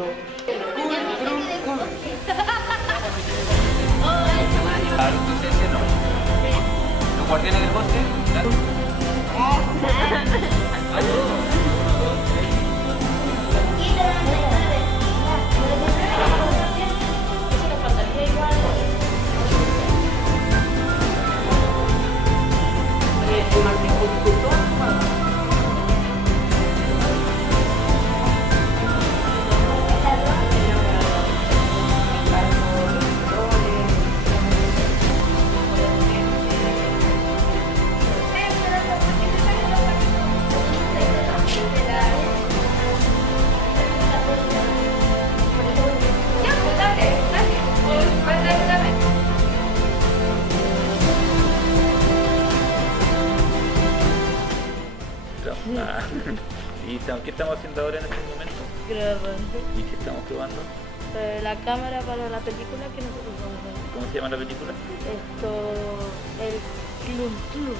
mucho. Claro, entonces ese no. Los guardianes del bosque. ¿Qué estamos haciendo ahora en este momento? Grabando. ¿Y qué estamos probando? La cámara para la película que nosotros vamos a ver. ¿Cómo se llama la película? Esto, el Club Club.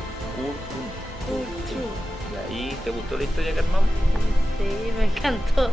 ¿Y te gustó la historia que armamos? Sí, me encantó.